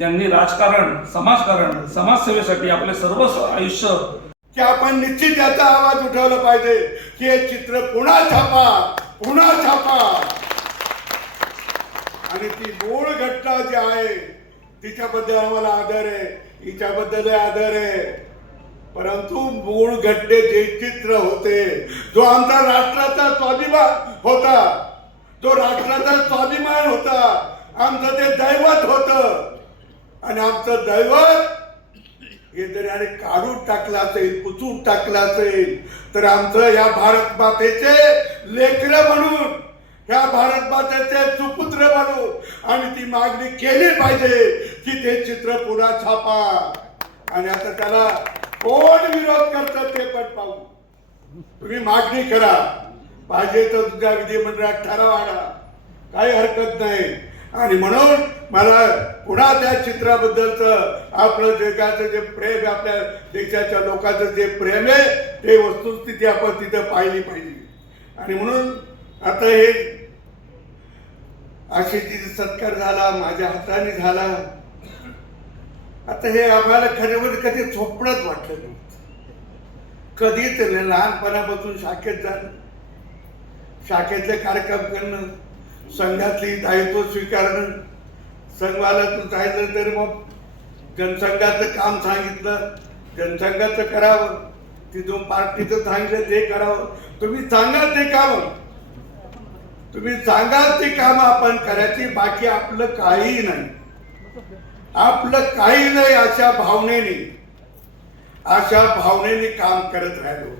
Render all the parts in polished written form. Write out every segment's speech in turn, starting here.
ज्यांनी राजकारण, समाजकारण, समाजसेवेसाठी आपले सर्व आयुष्य की आपण निश्चित याचा आवाज उठवला पाहिजे की हे चित्र पुन्हा छापा, पुन्हा छापा. आणि ती मूळ घटना जी आहे तिच्याबद्दल आम्हाला आदर आहे, हिच्याबद्दल आदर आहे. परंतु मूळ घटने जे चित्र होते, जो आमचा राष्ट्राचा स्वाभिमान होता, जो राष्ट्राचा स्वाभिमान होता, आमचं ते दैवत होतं. आणि आमचं दैवत हे जर याने काढून टाकलं असेल, पुसून टाकलं असेल, तर आमचं या भारत मातेचे लेकरं म्हणून, ह्या भारत मातेचे सुपुत्र म्हणून आम्ही ती मागणी केली पाहिजे की ते चित्र पुन्हा छापा. आणि आता त्याला कोण विरोध करतात ते पण पाहू. तुम्ही मागणी करा, पाहिजे तर तुझ्या विधिमंडळात ठराव आणा, काही हरकत नाही. आणि म्हणून मला पुन्हा त्या चित्राबद्दलचं आपलं जगाचं जे प्रेम, आपल्या देशाच्या लोकांचं जे प्रेम आहे, ते वस्तुस्थिती आपण तिथं पाहिली पाहिजे. आणि म्हणून आता हे अशी सत्कार झाला, माझ्या हाताने झाला. आता हे आम्हाला खरं कधी स्वप्नात वाटलं नव्हतं. कधीच लहानपणापासून शाखेत जाणं, शाखेतले कार्यक्रम करणं, संघातली दायित्व स्वीकारणं, संघवालातून जायचं तर मग जनसंघाचं काम सांगितलं, जनसंघाचं करावं, तिथून पार्टीचं सांगितलं ते करावं. तुम्ही सांगा ते काम, तुम्ही सांगा ते काम आपण करायची, बाकी आपलं काही नाही, आपलं काही नाही. अशा भावनेने काम करत राहिलो.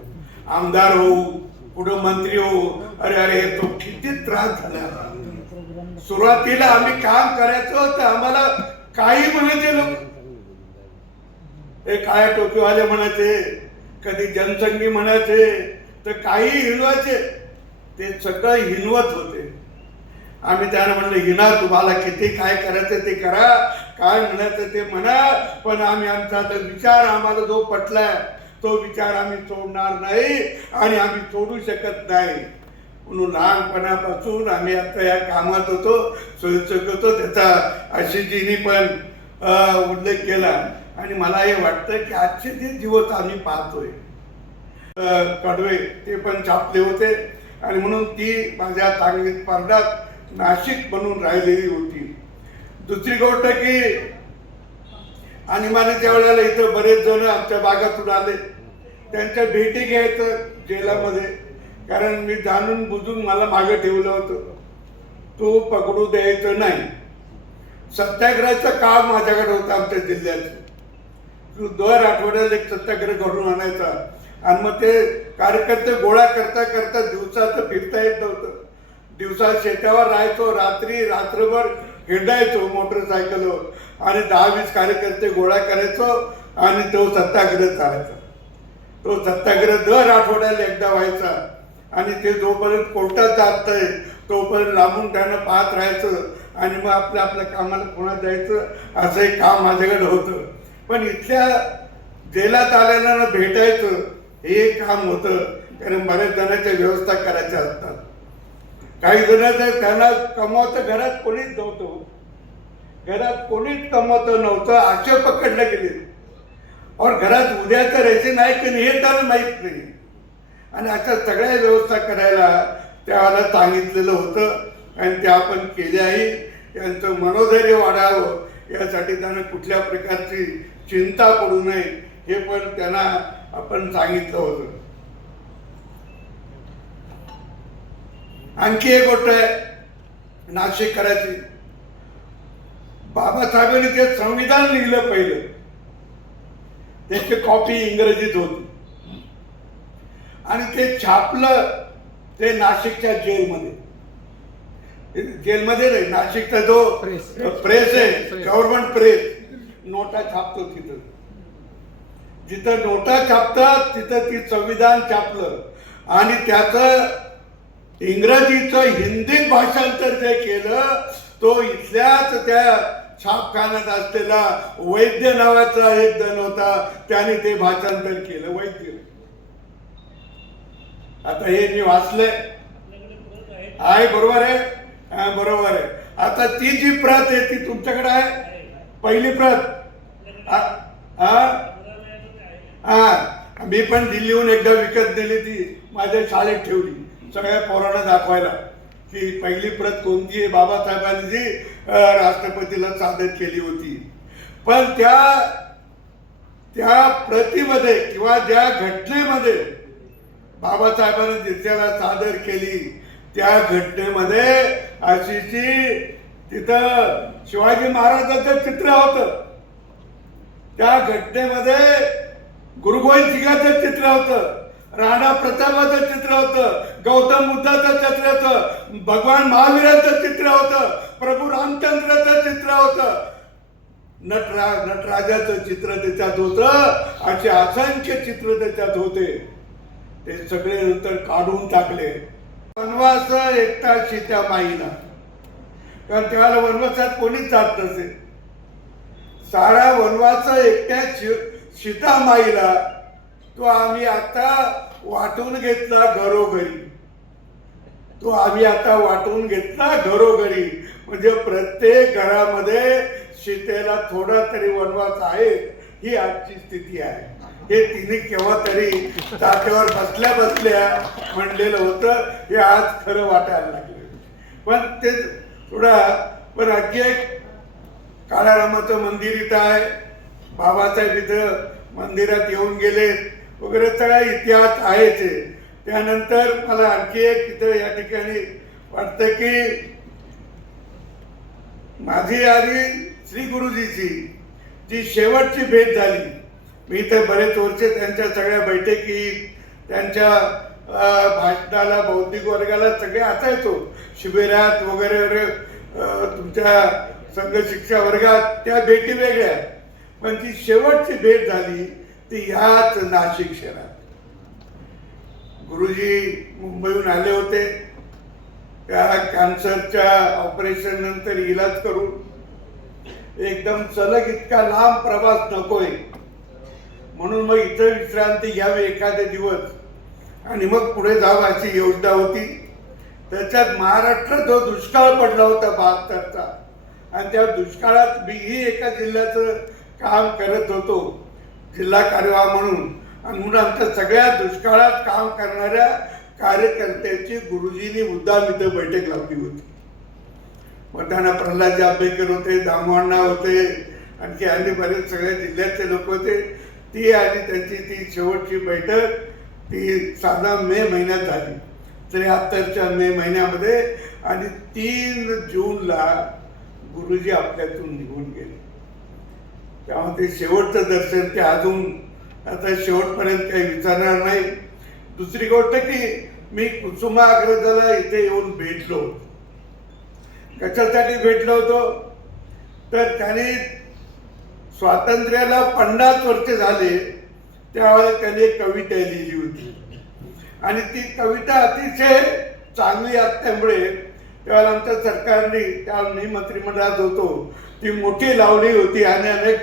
आमदार होऊ, पुढं मंत्री होऊ, अरे अरे तो किती त्रास झाला. सुरुवातीला आम्ही काम करायचं होतं, आम्हाला काही म्हणायचे लोक, हे काळ्या टोपीवाले म्हणायचे, कधी जनसंघी म्हणायचे, तर काही हिनवायचे, ते सगळं हिनवत होते. आम्ही त्यांना म्हणलं, हिना तुम्हाला किती काय करायचं ते करा, काय म्हणायचं ते म्हणा, पण आम्ही आमचा विचार आम्हाला जो पटलाय तो विचार आम्ही सोडणार नाही आणि आम्ही सोडू शकत नाही. म्हणून लहानपणापासून आम्ही आता या कामात होतो, स्वयंसेवक होतो. त्याचा आशिषजींनी पण उल्लेख केला. आणि मला हे वाटतं की आजचे जे दिवस आम्ही पाहतोय, कडवे ते पण छापले होते. आणि म्हणून ती माझ्या सांगलीत पारडात नाशिक बनून राहिलेली होती. दुसरी गोष्ट की आणि मला ज्या वेळेला इथं बरेच जण आमच्या भागातून आले, त्यांच्या भेटी घ्यायचं जेलामध्ये, कारण मी जाणून बुजून मला मागे ठेवलं होतं, तू पकडू द्यायचं नाही. सत्याग्रहाचं काम माझ्याकडे होतं आमच्या जिल्ह्याचं. तू दर आठवड्याला एक सत्याग्रह घडून आणायचा. आणि मग ते कार्यकर्ते गोळा करता करता दिवसाचं फिरता येत नव्हतं. दिवसा शेतावर राहायचो, रात्रभर हिंडायचो मोटरसायकलवर आणि 10-20 कार्यकर्ते गोळा करायचो आणि तो सत्याग्रह चालायचा. तो सत्याग्रह दर आठवड्याला एकदा व्हायचा. आणि ते जोपर्यंत कोर्टात जात नाही तोपर्यंत लांबून त्यानं पाहत राहायचं आणि मग आपल्या कामाला पुन्हा जायचं. असं एक काम माझ्याकडे होतं. पण इथल्या जेलात आलेल्यांना भेटायचं हे एक काम होतं, कारण बऱ्याच जणांच्या व्यवस्था करायच्या असतात. काही जण त्यांना कमवतं, घरात कोणीच नव्हतं, घरात कोणीच कमवतं नव्हतं, असे पकडले गेले. और घरात उद्याचं रेशन आहे की नाही हे त्याला माहीत नाही. आणि अशा सगळ्या व्यवस्था करायला त्याला सांगितलेलं होतं आणि ते आपण केल्याही. यांचं मनोधैर्य वाढावं यासाठी त्यांना कुठल्या प्रकारची चिंता पडू नये हे पण त्यांना आपण सांगितलं होतं. आणखी एक गोष्ट आहे नाशिक करायची. बाबासाहेबांनी ते संविधान लिहिलं पहिलं, त्याची कॉपी इंग्रजीत होती आणि ते छापलं ते नाशिकच्या जेलमध्ये नाही, नाशिकचा जो प्रेस आहे, गव्हर्नमेंट प्रेस, नोटा छापतो तिथं. जिथं नोटा छापतात तिथं ती संविधान छापलं आणि त्याचं इंग्रजीचं हिंदीत भाषांतर जे केलं तो इथल्याच त्या छापखान्यात असलेला वैद्य नावाचा एक जण होता, त्याने ते भाषांतर केलं. वैद्य. आता हे मी वाचलंय आहे, बरोबर आहे, बरोबर आहे. आता ती जी प्रत आहे ती तुमच्याकडे आहे, पहिली प्रत मी पण दिल्लीहून एकदा विकत दिली, ती माझ्या शाळेत ठेवली सगळ्या पोरांना दाखवायला की पहिली प्रत कोणती आहे, बाबासाहेबांनी जी राष्ट्रपतीला सादर केली होती. पण त्या प्रतिमध्ये किंवा ज्या घटनेमध्ये बाबासाहेबांनी देशाला सादर केली त्या घटनेमध्ये अशीची तिथं शिवाजी महाराजांचं चित्र होतं, त्या घटनेमध्ये गुरु गोविंद सिंगाचं चित्र होतं, राणा प्रतापाचं चित्र होतं, गौतम बुद्धाचं चित्र होतं, भगवान महावीरांचं चित्र होतं, प्रभू रामचंद्राचं चित्र होतं, नटराजाचं चित्र त्याच्यात होतं, असे असंख्य चित्र त्याच्यात होते. ते सगळे नंतर काढून टाकले. वनवास एकटा सीता माईला, कारण त्याला वनवासात कोणीच जात नसे. सारा वनवास एकट्या सीता माईला तो आम्ही आता वाटून घेतला घरोघरी, तो आम्ही आता वाटून घेतला घरोघरी. म्हणजे प्रत्येक घरामध्ये सीतेला थोडा तरी वनवास आहे, ही आजची स्थिती आहे. हे तिने केव्हा तरी ताट्यावर बसल्या बसल्या म्हणलेलं होतं, हे आज खरं वाटायला लागले. पण ते पण आणखी एक काळारामाचं मंदिर इथं आहे, बाबासाहेब इथं मंदिरात येऊन गेले वगैरे सगळा इतिहास आहेच. त्यानंतर मला आणखी एक इथं या ठिकाणी वाटतं की माझी आणि श्री गुरुजीची जी शेवटची भेट झाली, मी इथे बरेच वर्ष त्यांच्या सगळ्या बैठकीत त्यांच्या भाषणाला बौद्धिक वर्गाला सगळे असायचो, शिबिरात वगैरे वगैरे तुमच्या संघ शिक्षा वर्गात त्या भेटी वेगळ्या. पण ती शेवटची भेट झाली ती ह्याच नाशिक शहरात. गुरुजी मुंबईहून आले होते, त्या कॅन्सरच्या ऑपरेशन नंतर इलाज करून एकदम सलग इतका लांब प्रवास नकोय म्हणून मग इथं विश्रांती घ्यावी एखादे दिवस आणि मग पुढे जावं अशी योजना होती. त्याच्यात महाराष्ट्रात जो दुष्काळ पडला होता 72चा, आणि त्या दुष्काळात मीही एका जिल्ह्याचं काम करत होतो जिल्हा कार्यवाह म्हणून, आणि म्हणून आमच्या सगळ्या दुष्काळात काम करणाऱ्या कार्यकर्त्याची गुरुजींनी मुद्दाम इथं बैठक लावली होती. मग त्यांना प्रल्हाद जांभेकर होते, दामोअण्णा होते, आणखी आणि बरेच सगळ्या जिल्ह्यातले लोक होते. ती आणि त्यांची ती शेवटची बैठक ती साधा मे महिन्यात झाली, 73च्या मे महिन्यामध्ये. आणि 3 जूनला गुरुजी आपल्यातून निघून गेले. तेव्हा ते शेवटचं दर्शन ते अजून आता शेवटपर्यंत काही विचारणार नाही. दुसरी गोष्ट की मी कुसुमाग्रजाला इथे येऊन भेटलो. कशासाठी भेटलो होतो तर त्यांनी स्वातंत्र्याला 50 वर्ष झाले त्यावेळेला त्यांनी एक कविता लिहिली होती, आणि ती कविता अतिशय चांगली असल्यामुळे त्यावेळेला आमच्या सरकारने, त्यावेळेला मी मंत्रिमंडळात होतो, ती मोठी लावली होती आणि अनेक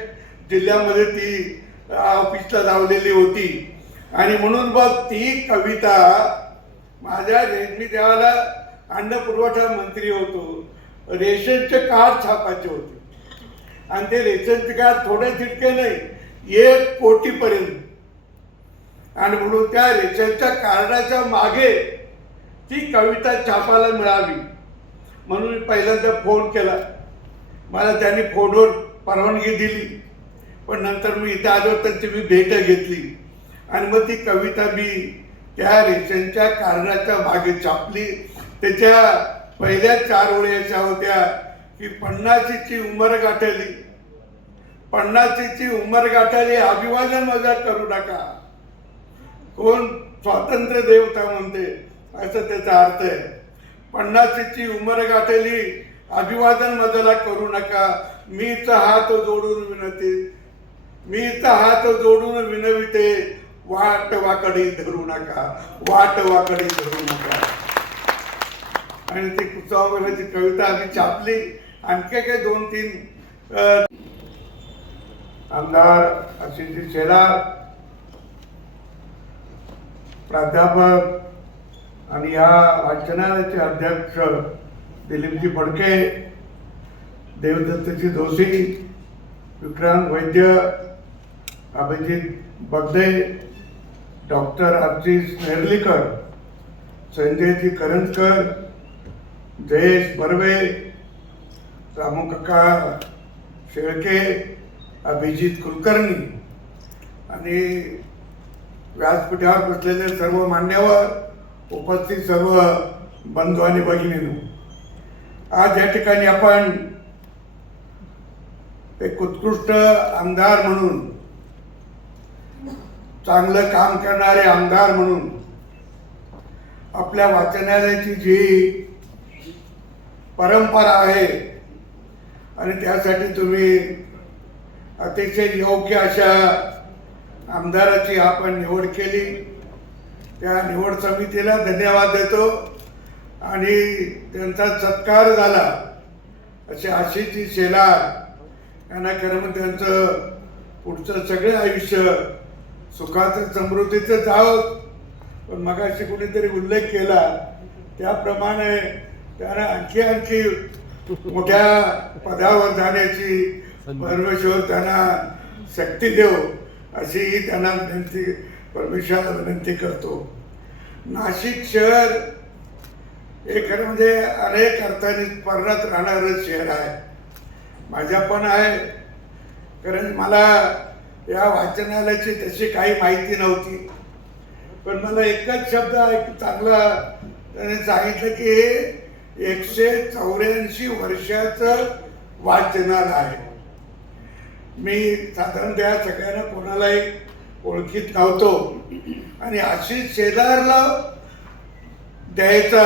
जिल्ह्यामध्ये ती ऑफिसला लावलेली होती. आणि म्हणून बघ ती कविता माझ्या मी त्यावेळेला अन्न पुरवठा मंत्री होतो, रेशनचे कार्ड छापायचे होते, आणि ते रेशनचे कार्ड थोडे तितके नाही 1 कोटीपर्यंत. आणि म्हणून त्या रेशनच्या कार्डाच्या मागे ती कविता छापायला मिळावी म्हणून मी पहिल्यांदा फोन केला. मला त्यांनी फोनवर परवानगी दिली, पण नंतर मी इथं आलो त्यांची मी भेट घेतली, आणि मग ती कविता मी त्या रेशनच्या कार्डाच्या मागे छापली. त्याच्या पहिल्या 4 ओळी अशा होत्या की 50ची उमर गाठली, 50ची उमर गाठली, अभिवादन मजा करू नका. कोण स्वातंत्र्य देवता म्हणते असं त्याचा अर्थ आहे. 50ची उमर गाठली, अभिवादन मजाला करू नका. मीच हात जोडून विनते, मीच हात जोडून विनविते, वाट वाकडी धरू नका, वाट वाकडी धरू नका. आणि ती कुसुमाग्रजाची कविता आम्ही छापली. आणखी काही 2-3 आमदार आशिषजी शेलार, प्राध्यापक आणि या वाचनालयाचे अध्यक्ष दिलीपजी फडके, देवदत्तजी जोशी, विक्रांत वैद्य, अभिजित बगदे, डॉक्टर आर्चिस नेर्लीकर, संजयजी करंजकर, जयेश बर्वे, रामू काका शेळके, अभिजित कुलकर्णी आणि व्यासपीठावर बसलेले सर्व मान्यवर, उपस्थित सर्व बंधू आणि भगिनींनो, आज या ठिकाणी आपण एक उत्कृष्ट आमदार म्हणून, चांगलं काम करणारे आमदार म्हणून आपल्या वाचनालयाची जी परंपरा आहे आणि त्यासाठी तुम्ही अतिशय योग्य अशा आमदाराची आपण निवड केली, त्या निवड समितीला धन्यवाद देतो आणि त्यांचा सत्कार झाला असे आशिषजी शेलार यांना खरं म्हणजे त्यांचं पुढचं सगळे आयुष्य सुखाचं समृद्धीचं जावं. पण मगाशी कुणीतरी उल्लेख केला त्याप्रमाणे त्यांना आणखी मोठ्या पदावर जाण्याची परमेश्वर त्यांना शक्ती देव अशी त्यांना विनंती, परमेश्वराला विनंती करतो. नाशिक शहर हे खरं म्हणजे अनेक अर्थाने स्मरणात राहणारं शहर आहे. माझ्या पण आहे, कारण मला या वाचनालयाची तशी काही माहिती नव्हती, पण मला एकच शब्द चांगला त्याने सांगितलं की 184 वर्षाचं वाचनालय आहे. मी साधारणतः सगळ्यांना कोणालाही ओळखीत नव्हतो आणि आशिष शेलारला द्यायचा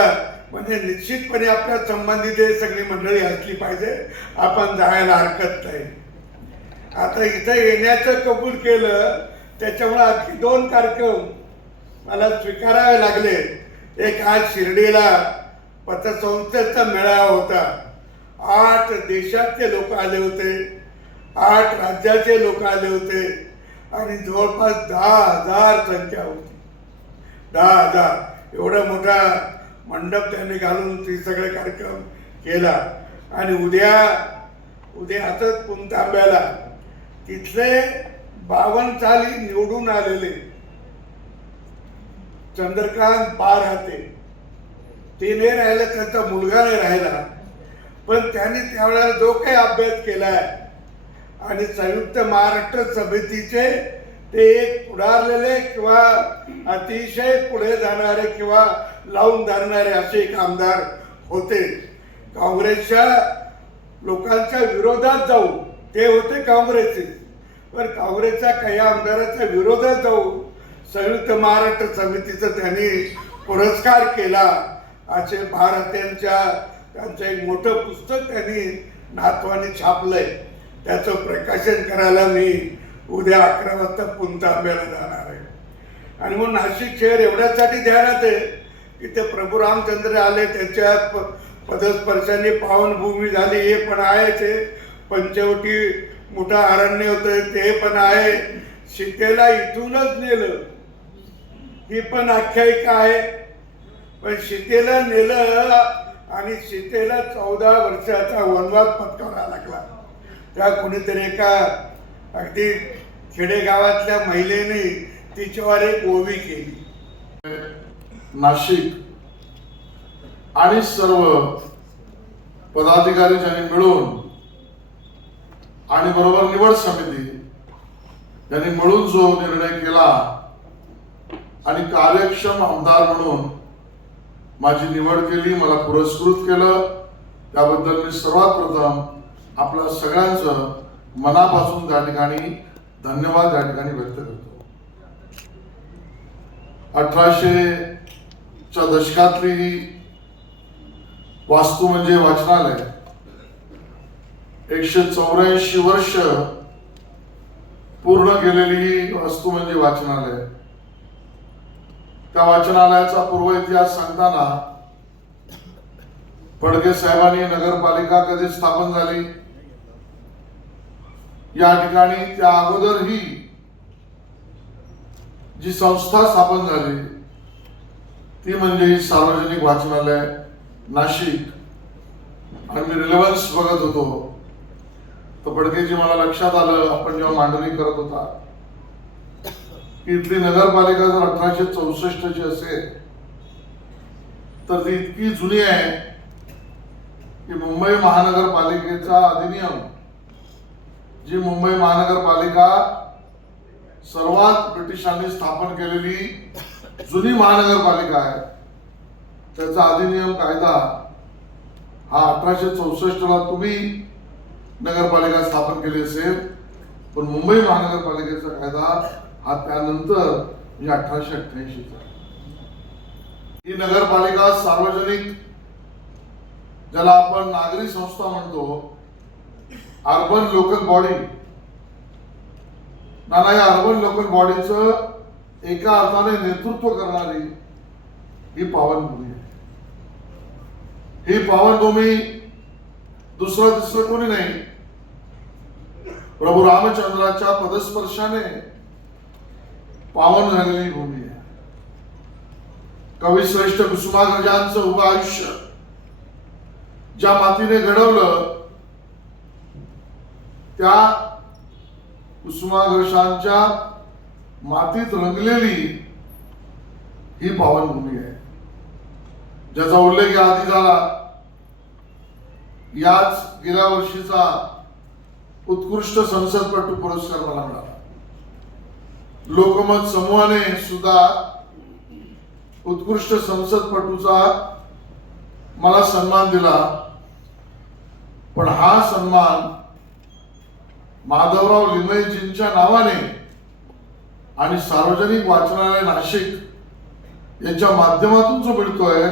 म्हणजे निश्चितपणे आपल्या संबंधित हे सगळी मंडळी असली पाहिजे, आपण जायला हरकत नाही. आता इथं येण्याचं कबूल केलं त्याच्यामुळे आणखी 2 कार्यक्रम मला स्वीकारावे लागले. एक आज शिर्डीला पतसंस्थेचा मेळावा होता, 8 देशातले लोक आले होते, 8 राज्याचे लोक आले होते आणि जवळपास 10,000 संख्या होती. 10,000 एवढा मोठा मंडप त्यांनी घालून ती सगळे कार्यक्रम केला. आणि उद्या असंच पुणतांब्याला तिथले 52 साली निवडून आलेले चंद्रकांत पारहाते, ते नाही राहिलं, त्यांचा मुलगा नाही राहिला, पण त्यांनी त्यावेळेला जो काही अभ्यास केलाय आणि संयुक्त महाराष्ट्र समितीचे ते एक पुढारलेले किंवा अतिशय पुढे जाणारे किंवा लावून धरणारे असे एक आमदार होते. काँग्रेसच्या लोकांच्या विरोधात जाऊ ते होते काँग्रेसचे, पण काँग्रेसच्या काही आमदाराच्या विरोधात जाऊ संयुक्त महाराष्ट्र समितीचा त्यांनी पुरस्कार केला. असे त्यांचं एक मोठं पुस्तक त्यांनी नातवाने छापलंय, त्याचं प्रकाशन करायला मी उद्या 11 वाजता पुणतांब्याला जाणार आहे. आणि मग नाशिक शहर एवढ्यासाठी ध्यानात आहे की ते प्रभू रामचंद्र आले, त्यांच्या पदस्पर्शाने पावनभूमी झाली, हे पण आहे. ते पंचवटी मोठा अरण्य होतं ते पण आहे. सीतेला इथूनच नेलं ही पण आख्यायिका आहे. पण सीतेला नेलं आणि सीतेला 14 वर्षाचा वनवास पत्करावा लागला. त्या कोणीतरी एका अगदी खेडेगावातल्या महिलेने तिच्यावर एक ओवी केली. नाशिक आणि सर्व पदाधिकारी ज्यांनी मिळून आणि बरोबर निवड समिती यांनी मिळून जो निर्णय केला आणि कार्यक्षम आमदार म्हणून माझी निवड केली, मला पुरस्कृत केलं, त्याबद्दल मी सर्वात प्रथम आपल्या सगळ्यांचं मनापासून त्या ठिकाणी धन्यवाद या ठिकाणी व्यक्त करतो. 1800च्या दशकातली ही वास्तू म्हणजे वाचनालय, 184 वर्ष पूर्ण केलेली ही वास्तू म्हणजे वाचनालय. त्या वाचनालयाचा पूर्व इतिहास सांगताना फडके साहेबांनी नगरपालिका कधी स्थापन झाली, या ठिकाणी त्या अगोदरही जी संस्था स्थापन झाली ती म्हणजे ही सार्वजनिक वाचनालय नाशिक. आणि मी रिलेव्हन्स बघत होतो तर फडकेजी मला लक्षात आलं, आपण जेव्हा मांडणी करत होता की इथली नगरपालिका जर 1864 ची असेल तर ती इतकी जुनी आहे की मुंबई महानगरपालिकेचा अधिनियम, जी मुंबई महानगरपालिका सर्वात ब्रिटिशांनी स्थापन केलेली जुनी महानगरपालिका आहे, त्याचा अधिनियम कायदा हा 1864 ला तुम्ही नगरपालिका स्थापन केली असेल, पण मुंबई महानगरपालिकेचा कायदा हा त्यानंतर म्हणजे 1888 चा. ही नगरपालिका सार्वजनिक, ज्याला आपण नागरी संस्था म्हणतो, अर्बन लोकल बॉडी, नाना या अर्बन लोकल बॉडीचं एका अर्थाने नेतृत्व करणारी ही पावनभूमी आहे. ही पावनभूमी दुसरं तिसरं कोणी नाही, प्रभू रामचंद्राच्या पदस्पर्शाने पावन झालेली भूमी आहे. कविश्रेष्ठ कुसुमाग्रजांचं उभं आयुष्य ज्या मातीने घडवलं, त्या कुसुमाग्रजांच्या मातीत रंगलेली ही पावनभूमी आहे, ज्याचा उल्लेख आधी झाला. याच गेल्या वर्षीचा उत्कृष्ट संसदपटू पुरस्कार मला मिळाला. लोकमत समूहाने सुद्धा उत्कृष्ट संसदपटूचा मला सन्मान दिला, पण हा सन्मान माधवराव लिमयेजींच्या नावाने आणि सार्वजनिक वाचनालय नाशिक यांच्या माध्यमातून जो मिळतोय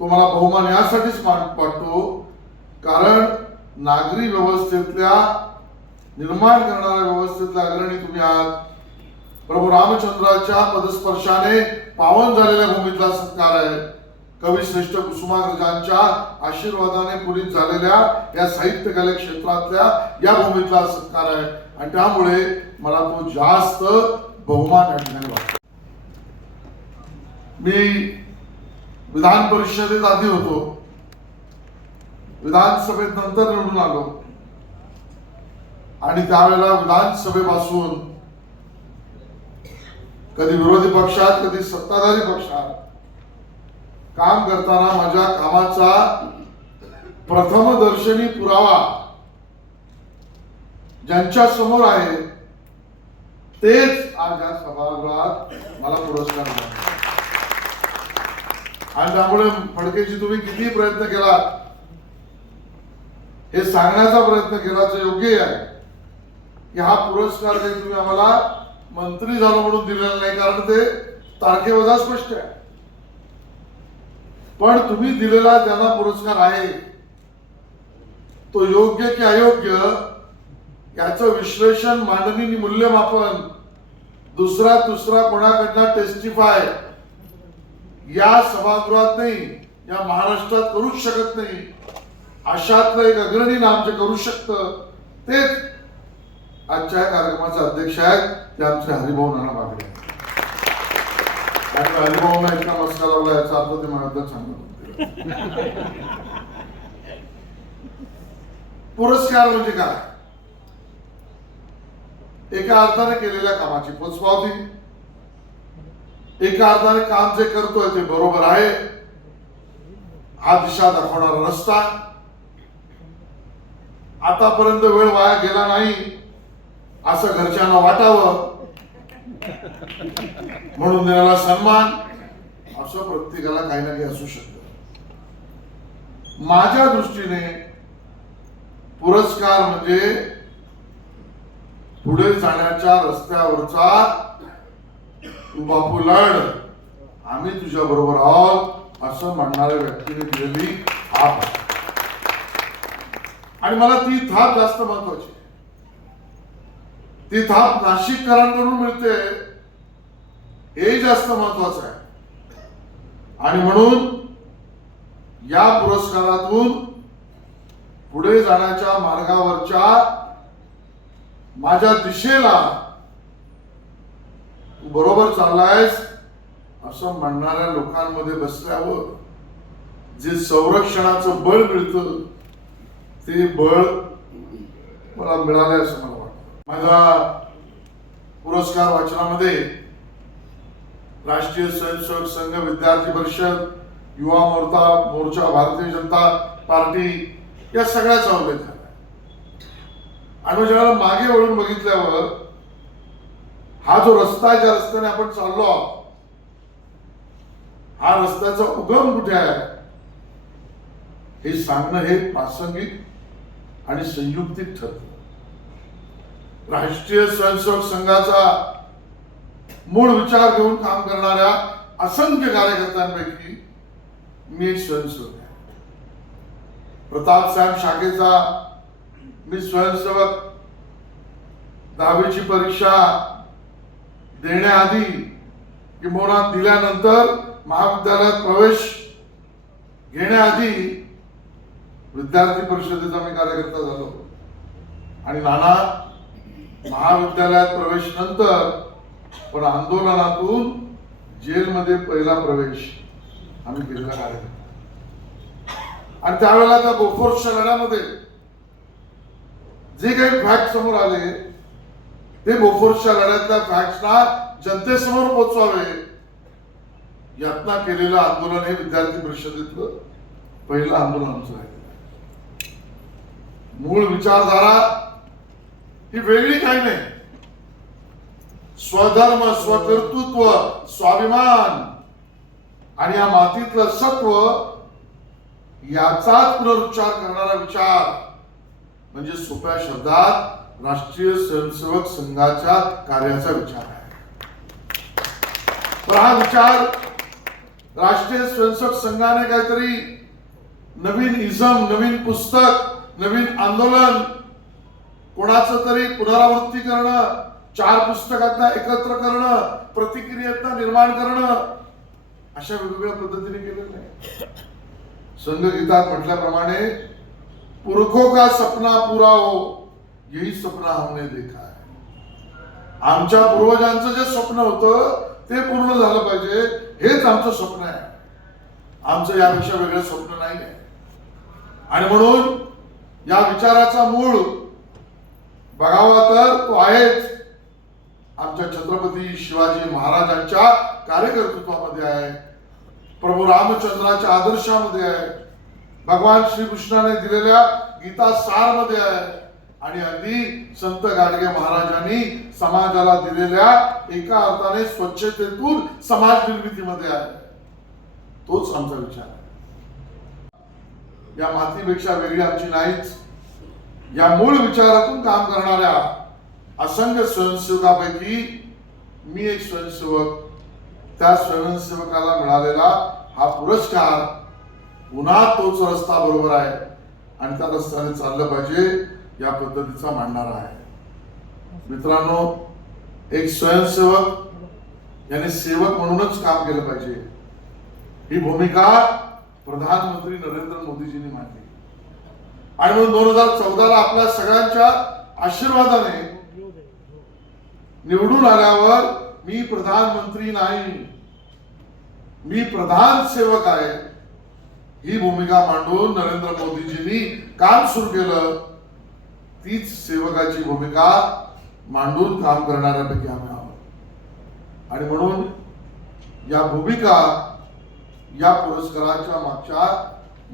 तो मला बहुमान यासाठीच वाटतो, कारण नागरी व्यवस्थेतल्या, निर्माण करणाऱ्या व्यवस्थेतल्या अग्रणी तुम्ही आहात. प्रभू रामचंद्राच्या पदस्पर्शाने पावन झालेल्या भूमीतला सत्कार आहे. कविश्रेष्ठ कुसुमाग्रजांच्या आशीर्वादाने पुरीत झालेल्या या साहित्य कले क्षेत्रातल्या या भूमीतला सत्कार आहे, आणि त्यामुळे मला तो जास्त बहुमान या ठिकाणी वाटतो. मी विधान परिषदेत आधी होतो, विधानसभेत नंतर निवडून आलो, आणि त्यावेळेला विधानसभेपासून कधी विरोधी पक्षात कधी सत्ताधारी पक्षात काम करताना माझ्या कामाचा प्रथमदर्शनी पुरावा ज्यांच्या समोर आहे तेच आज या सभागृहात मला पुरस्कार मिळाला. आणि त्यामुळे फडकेजी तुम्ही किती प्रयत्न केला हे सांगण्याचा प्रयत्न केला तर योग्य आहे की हा पुरस्कार काही तुम्ही आम्हाला मंत्री झालो म्हणून दिलेला नाही, कारण ते तारखेवजा स्पष्ट आहे. पण तुम्ही दिलेला ज्यांना पुरस्कार आहे तो योग्य की अयोग्य याचं विश्लेषण, मांडणी, मूल्यमापन दुसरा कोणाकडनं टेस्टिफाय या सभागृहात नाही, या महाराष्ट्रात करूच शकत नाही. अशातलं एक अग्रणी नाम जे करू शकतं तेच आजच्या कार्यक्रमाचे अध्यक्ष आहेत, ते आमचे हरिभाऊ नाना बागडे. आणि हरिभाऊंना इतका मस्का लावला याचा अर्थ ते मला सांगतो. पुरस्कार म्हणजे काय? एका अर्थाने केलेल्या कामाची पोचपावती, एका अर्थाने काम जे करतोय ते बरोबर आहे, हा दिशा दाखवणारा रस्ता, आतापर्यंत वेळ वाया गेला नाही असं घरच्यांना वाटावं म्हणून देण्याला सन्मान, असं प्रत्येकाला काही ना काही असू शकतं. माझ्या दृष्टीने पुरस्कार म्हणजे पुढे जाण्याच्या रस्त्यावरचा तू बापू लढ, आम्ही तुझ्या बरोबर आहोत असं म्हणणाऱ्या व्यक्तीने दिलेली थाप आहे. आणि मला ती थाप जास्त महत्वाची. ती थाप नाशिककरांकडून मिळते हे जास्त महत्वाचं आहे. आणि म्हणून या पुरस्कारातून पुढे जाण्याच्या मार्गावरच्या माझ्या दिशेला तू बरोबर चाललायस असं म्हणणाऱ्या लोकांमध्ये बसल्यावर जे संरक्षणाचं बळ मिळतं ते बळ मला मिळाले असं मला वाटतं. माझा पुरस्कार वाचनामध्ये राष्ट्रीय स्वयंसेवक संघ, विद्यार्थी परिषद, युवा मोर्चा, भारतीय जनता पार्टी या सगळ्याचा उल्लेख झाला. आणि ज्यावेळेला मागे वळून बघितल्यावर हा जो रस्ता आहे, ज्या रस्त्याने आपण चाललो आहोत, हा रस्त्याचा उगम कुठे आहे हे सांगणं हे प्रासंगिक आणि संयुक्तिक ठरतं. राष्ट्रीय स्वयंसेवक संघाचा मूळ विचार घेऊन काम करणाऱ्या असंख्य कार्यकर्त्यांपैकी मी एक स्वयंसेवक आहे. प्रताप साहेब शाखेचा मी स्वयंसेवक 10वीची परीक्षा देण्याआधी किंवा दिल्यानंतर महाविद्यालयात प्रवेश घेण्याआधी विद्यार्थी परिषदेचा मी कार्यकर्ता झालो. आणि नाना महाविद्यालयात प्रवेश नंतर पण आंदोलनातून जेलमध्ये पहिला प्रवेश आम्ही केलेला कार्यकर्ता. आणि त्यावेळेला त्या बोफोर्सच्या लढ्यामध्ये जे काही फॅक्ट समोर आले ते बोफोर्सच्या लढ्यातल्या फॅक्ट्सना जनतेसमोर पोहोचवावे यातना केलेलं आंदोलन हे विद्यार्थी परिषदेतलं पहिलं आंदोलन आमचं आहे. मूळ विचारधारा ही वेगळी काही नाही. स्वधर्म, स्वकर्तृत्व, स्वाभिमान आणि या मातीतलं सत्व याचाच पुनरुच्चार करणारा विचार म्हणजे सोप्या शब्दात राष्ट्रीय स्वयंसेवक संघाच्या कार्याचा विचार आहे. पण हा विचार राष्ट्रीय स्वयंसेवक संघाने काहीतरी नवीन इझम, नवीन पुस्तक, नवीन आंदोलन, कोणाचं तरी पुनरावृत्ती करणं, 4 पुस्तकांना एकत्र करणं, प्रतिक्रियेतना निर्माण करणं अशा वेगवेगळ्या पद्धतीने केलेलं नाही. संघगीतात म्हटल्याप्रमाणे पुरखों का सपना पूरा हो यही सपना हमने देखा है. आमच्या पूर्वजांचं जे स्वप्न होतं ते पूर्ण झालं पाहिजे हेच आमचं स्वप्न आहे. आमचं यापेक्षा वेगळं स्वप्न नाही आहे. आणि म्हणून या विचाराचा मूळ बघावा तर तो आहेच आमच्या छत्रपती शिवाजी महाराजांच्या कार्यकर्तृत्वामध्ये आहे, प्रभू रामचंद्राच्या आदर्शामध्ये आहे, भगवान श्रीकृष्णाने दिलेल्या गीता सार मध्ये आहे आणि अगदी संत गाडगे महाराजांनी समाजाला दिलेल्या एका अर्थाने स्वच्छतेतून समाज निर्मितीमध्ये आहे. तोच आमचा विचार आहे. या मातीपेक्षा वेगळी आमची नाहीच. या मूळ विचारातून काम करणाऱ्या असंख्य स्वयंसेवकापैकी मी एक स्वयंसेवक. त्या स्वयंसेवकाला मिळालेला हा पुरस्कार पुन्हा तोच रस्ता बरोबर आहे आणि त्या रस्त्याने चाललं पाहिजे या पद्धतीचा मांडणारा आहे. मित्रांनो, एक स्वयंसेवक याने सेवक म्हणूनच काम केलं पाहिजे ही भूमिका प्रधानमंत्री नरेंद्र मोदीजींनी मांडली. आणि म्हणून 2014ला आपल्या सगळ्यांच्या आशीर्वादाने निवडून आल्यावर मी प्रधानमंत्री नाही, मी प्रधान सेवक आहे ही भूमिका मांडून नरेंद्र मोदीजींनी काम सुरू केलं. तीच सेवकाची भूमिका मांडून काम करणाऱ्यापैकी आम्ही आहोत. आणि म्हणून या भूमिका या पुरस्काराच्या मागच्या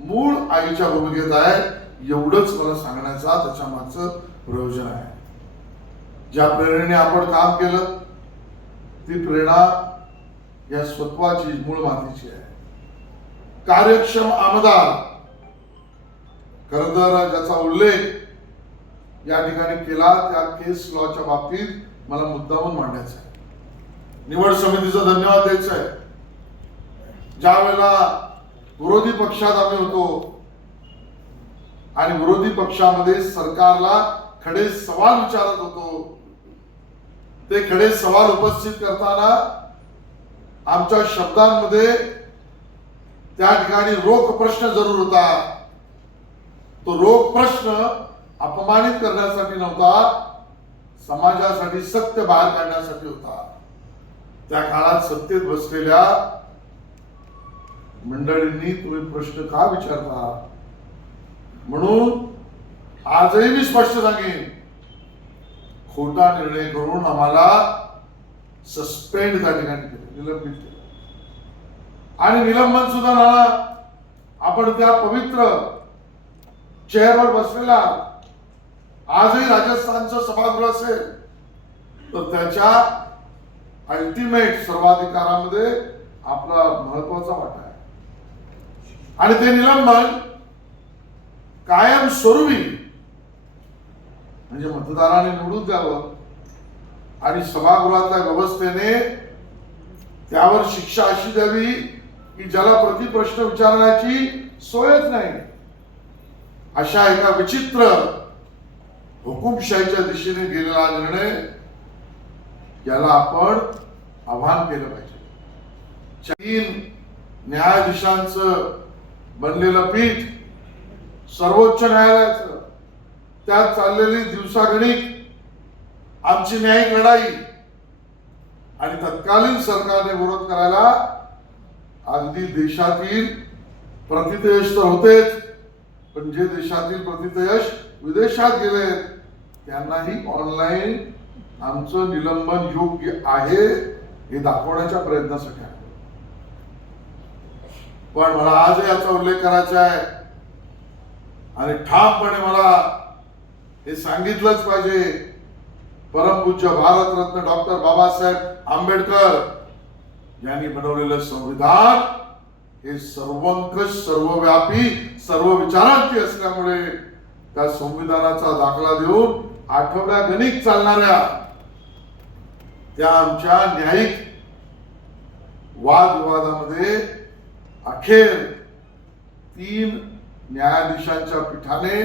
मूळ आईच्या भूमिकेत आहे एवढंच मला सांगण्याचा त्याच्या मागचं प्रयोजन आहे. ज्या प्रेरणेने आपण काम केलं ती प्रेरणा या स्वत्वाची मूळ मातीची आहे. कार्यक्षम आमदार खरं तर ज्याचा उल्लेख या ठिकाणी केला त्या केस लॉच्या बाबतीत मला मुद्दामून मांडायचा आहे. निवड समितीचा धन्यवाद द्यायचा आहे. ज्या वेळेला विरोधी पक्षात आम्ही होतो आणि विरोधी पक्षामध्ये सरकारला खडे सवाल विचारत होतो, ते खडे सवाल उपस्थित करताना आमच्या शब्दांमध्ये त्या ठिकाणी रोख प्रश्न जरूर होता. तो रोख प्रश्न अपमानित करण्यासाठी नव्हता, समाजासाठी सत्य बाहेर काढण्यासाठी होता. त्या काळात सत्तेत बसलेल्या मंडळींनी तुम्ही प्रश्न का विचारता म्हणून आजही मी स्पष्ट सांगेन, खोटा निर्णय करून आम्हाला सस्पेंड त्या ठिकाणी केलं, निलंबित केलं. आणि निलंबन सुद्धा ना, आपण त्या पवित्र चेअरवर बसलेला, आजही राजस्थानचं सभागृह असेल तर त्याच्या अल्टिमेट सर्वाधिकारामध्ये आपला महत्वाचा वाटा आहे. आणि ते निलंबन कायमस्वरूपी म्हणजे मतदाराने निवडून द्यावं आणि सभागृहाच्या व्यवस्थेने त्यावर शिक्षा अशी द्यावी की ज्याला प्रतिप्रश्न विचारण्याची सोयच नाही. अशा एका विचित्र हुकुमशाहीच्या दिशेने गेलेला निर्णय, याला आपण आव्हान केलं पाहिजे. 3 न्यायाधीशांचं बनलेलं पीठ, सर्वोच्च न्यायालयाचं, त्यात चाललेली दिवसागणिक आमची न्यायिक लढाई आणि तत्कालीन सरकारने विरोध करायला अगदी देशातील प्रतितयश तर होतेच, पण जे देशातील प्रतितयश विदेशात गेले त्यांनाही ऑनलाईन आमचं निलंबन योग्य आहे हे दाखवण्याच्या प्रयत्नासाठी आहे. पण मला आज याचा उल्लेख करायचा आहे आणि ठामपणे मला हे सांगितलंच पाहिजे. परमपूज्य भारतरत्न डॉक्टर बाबासाहेब आंबेडकर यांनी बनवलेलं संविधान हे सर्वंकष, सर्वव्यापी, सर्व विचारांती असल्यामुळे त्या संविधानाचा दाखला देऊन आठवड्यागणिक चालणाऱ्या त्या आमच्या न्यायिक वादविवादामध्ये अखेर 3 न्यायाधीशांच्या पीठाने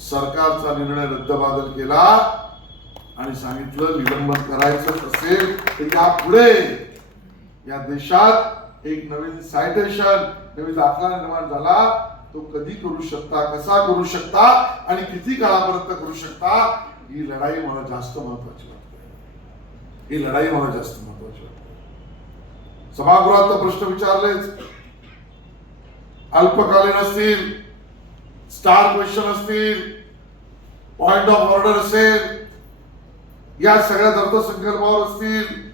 सरकारचा निर्णय रद्दबातल केला आणि सांगितलं निलंबन करायचं असेल तर यापुढे या देशात एक नवीन सायटेशन, नवीन दाखला निर्माण झाला, तो कधी करू शकता, कसा करू शकता आणि किती काळापर्यंत करू शकता, ही लढाई मला जास्त महत्वाची वाटते. ही लढाई मला जास्त महत्वाची वाटते. सभागृहात तर प्रश्न विचारलेच, अल्पकालीन असतील, स्टार क्वेश्चन असतील, पॉइंट ऑफ ऑर्डर असेल, या सगळ्या अर्थसंकल्पावर असतील,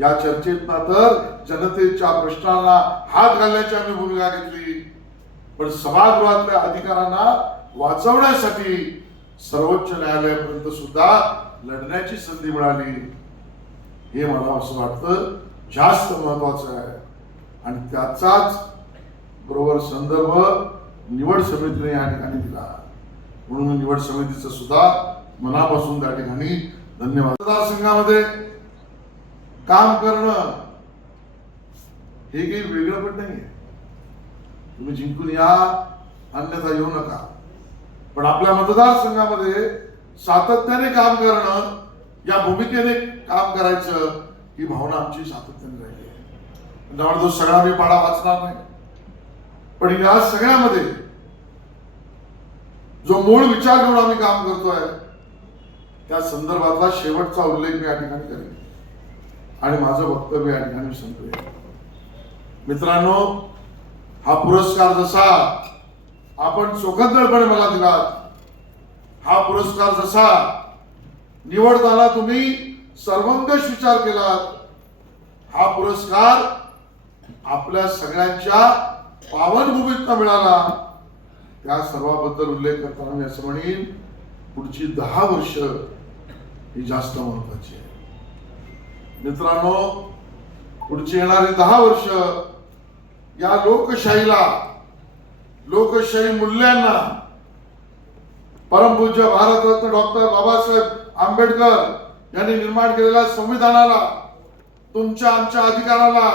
या चर्चेत ना तर जनतेच्या प्रश्नांना हात घालण्याची आम्ही भूमिका घेतली, पण सभागृहातल्या अधिकारांना वाचवण्यासाठी सर्वोच्च न्यायालयापर्यंत सुद्धा लढण्याची संधी मिळाली. हे मला असं वाटतं जास्त महत्वाचं आहे. आणि त्याचाच बरोबर संदर्भ निवड समितीने या ठिकाणी दिला, म्हणून निवड समितीचं सुद्धा मनापासून त्या ठिकाणी धन्यवाद. मतदारसंघामध्ये काम करणं हे काही वेगळं पण नाही. तुम्ही जिंकून या, अन्यथा येऊ नका, पण आपल्या मतदारसंघामध्ये सातत्याने काम करणं, या भूमिकेने काम करायचं, ही भावना आमची सातत्याने राहिली आहे. त्यामुळे तो सगळा मी पाडा वाचणार नाही, पण या सगळ्यामध्ये जो मूळ विचार घेऊन आम्ही काम करतोय त्या संदर्भातला शेवटचा उल्लेख मी या ठिकाणी करेन आणि माझं वक्तव्य या ठिकाणी संपवेन. मित्रांनो, हा पुरस्कार जसा आपण चोखंदळपणे मला दिलात, हा पुरस्कार जसा निवडताना तुम्ही सर्वंकष विचार केलात, हा पुरस्कार आपल्या सगळ्यांच्या पावनभूमीतनं मिळाला, त्या सर्वाबद्दल उल्लेख करताना मी असं म्हणेन, पुढची 10 वर्ष ही जास्त महत्वाची आहे. मित्रांनो, पुढची येणारी 10 वर्ष या लोकशाहीला, लोकशाही मूल्यांना, परमपूज्य भारतरत्न डॉक्टर बाबासाहेब आंबेडकर यांनी निर्माण केलेल्या संविधानाला, तुमच्या आमच्या अधिकाराला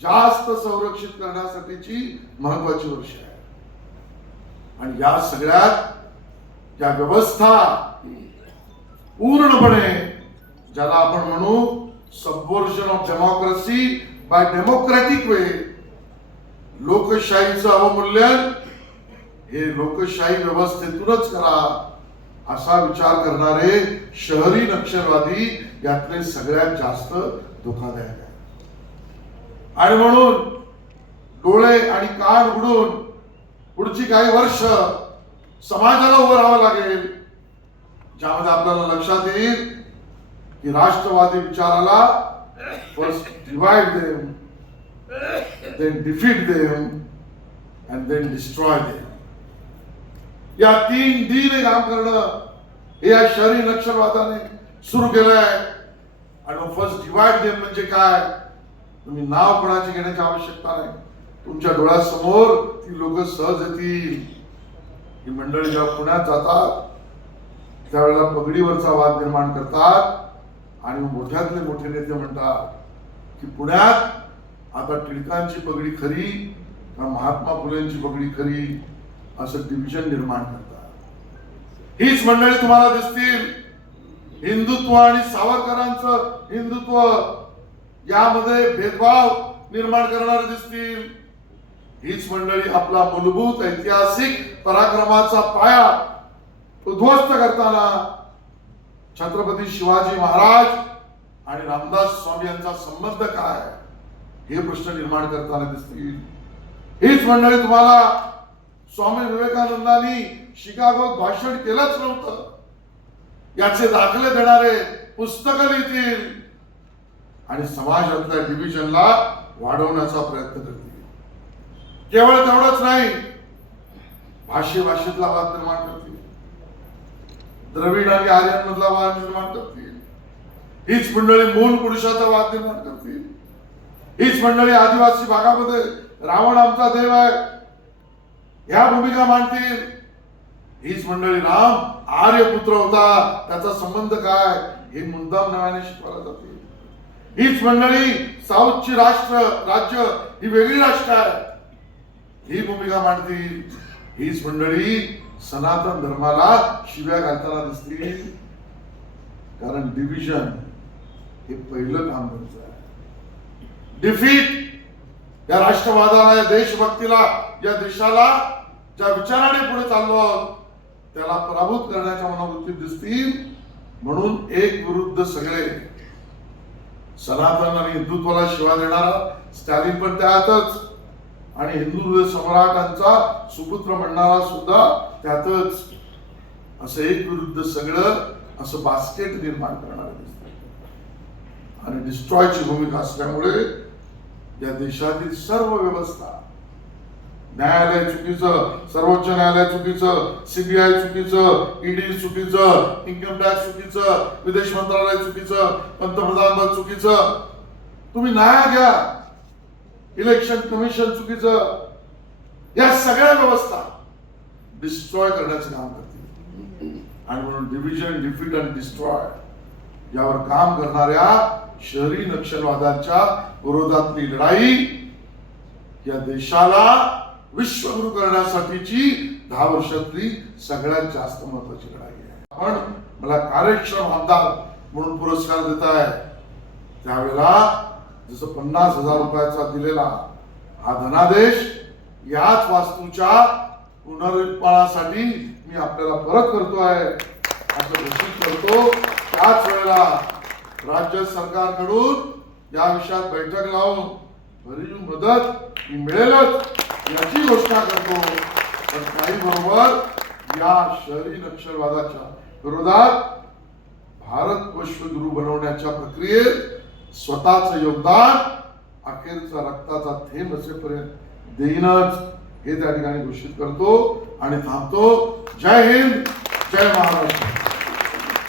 जास्त संरक्षित करण्यासाठीची महत्वाची वर्ष आहे. आणि या सगळ्यात या व्यवस्था पूर्णपणे, ज्याला आपण म्हणू subversion of democracy by democratic way, लोकशाहीचं अवमूल्यन हे लोकशाही व्यवस्थेतूनच करा, असा विचार करणारे शहरी नक्षलवादी यातले सगळ्यात जास्त धोकादायक आहे. आणि म्हणून डोळे आणि कान उघडून पुढची काही वर्ष समाजाला उभं राहावं लागेल, ज्यामध्ये आपल्याला लक्षात येईल की राष्ट्रवादी विचाराला first divide them, then defeat them and then destroy them. या 3 D ने काम करणं हे या शहरी नक्षलवादाने सुरू केलंय. आणि मग फर्स्ट डिवाइड देम म्हणजे काय? तुम्ही नाव कोणाची घेण्याची आवश्यकता नाही. तुमच्या डोळ्यासमोर ती लोक सहज येतील. ही मंडळी जेव्हा पुण्यात जातात त्यावेळेला पगडीवरचा वाद निर्माण करतात आणि मोठ्यातले मोठे नेते म्हणतात की पुण्यात आता टिळकांची पगडी खरी का महात्मा फुलेंची पगडी खरी, असं डिव्हिजन निर्माण करतात. हीच मंडळी तुम्हाला दिसतील हिंदुत्व आणि सावरकरांचं हिंदुत्व यामध्ये भेदभाव निर्माण करणारे दिसतील. हीच मंडळी आपला मूलभूत ऐतिहासिक पराक्रमाचा पाया उद्ध्वस्त करताना छत्रपती शिवाजी महाराज आणि रामदास स्वामी यांचा संबंध काय हे प्रश्न निर्माण करताना दिसतील. हीच मंडळी तुम्हाला स्वामी विवेकानंदांनी शिकागोत भाषण केलंच नव्हतं याचे दाखले देणारे पुस्तकं लिहितील आणि समाजातल्या डिव्हिजनला वाढवण्याचा प्रयत्न करतील. केवळ तेवढंच नाही, भाषेतला वाद निर्माण करतील, द्रविड आणि आर्यन मधला वाद निर्माण करतील. हीच मंडळी मूल पुरुषाचा वाद निर्माण करतील. हीच मंडळी आदिवासी भागामध्ये रावण आमचा देव आहे ह्या भूमिका मांडतील. हीच मंडळी राम आर्यपुत्र होता त्याचा संबंध काय हे मुद्दाम नव्याने शिकवायला जातील. हीच मंडळी साऊथची राज्य ही वेगळी राष्ट्र आहे ही भूमिका मांडतील. हीच मंडळी सनातन धर्माला शिव्या घालताना दिसतील. कारण डिव्हिजन हे पहिलं काम त्यांचं आहे. डिफीट या राष्ट्रवादाला, या देशभक्तीला, या देशाला ज्या विचाराने पुढे चाललो आहोत त्याला पराभूत करण्याच्या मनोवृत्तीत दिसतील. म्हणून एक विरुद्ध सगळे. सनातन आणि हिंदुत्वाला शिवा देणारा स्टॅलिन पण त्यातच आणि हिंदू सम्राटांचा सुपुत्र म्हणणारा सुद्धा त्यातच. असं एक विरुद्ध सगळं असं बास्केट निर्माण करणार दिसतं. आणि डिस्ट्रॉयची भूमिका असल्यामुळे या देशातील सर्व व्यवस्था, न्यायालय चुकीचं, सर्वोच्च न्यायालय चुकीचं, सीबीआय चुकीचं, ईडी चुकीचं, इन्कम टॅक्स चुकीचं, विदेश मंत्रालय चुकीचं, पंतप्रधान पद चुकीचं, तुम्ही न्याय घ्या, इलेक्शन कमिशन चुकीचं, या सगळ्या व्यवस्था डिस्ट्रॉय करण्याचं काम करतील. आणि म्हणून डिव्हिजन, डिफीट आणि डिस्ट्रॉय यावर काम करणाऱ्या शहरी नक्षलवादाच्या विरोधातली लढाई या देशाला विश्वगुरु करण्यासाठीची 10 वर्षातली सगळ्यात जास्त महत्वाची लढाई आहे. आपण मला कार्यक्षम आमदार म्हणून पुरस्कार देत आहे त्यावेळेला जसं 50,000 रुपयाचा दिलेला हा धनादेश याच वास्तूच्या पुनरुत्पादनासाठी मी आपल्याला परत करतोय असं घोषित करतो. त्याच वेळेला राज्य सरकारकडून या विषयात बैठक लावून भरीव मदत ही मिळेलच याची घोषणा करतो. पण काही बरोबर या शहरी नक्षलवादाच्या विरोधात भारत विश्वगुरु बनवण्याच्या प्रक्रियेत स्वतःचं योगदान अखेरचा रक्ताचा थेंब असेपर्यंत देईनच हे त्या ठिकाणी घोषित करतो आणि थांबतो. जय हिंद, जय महाराष्ट्र.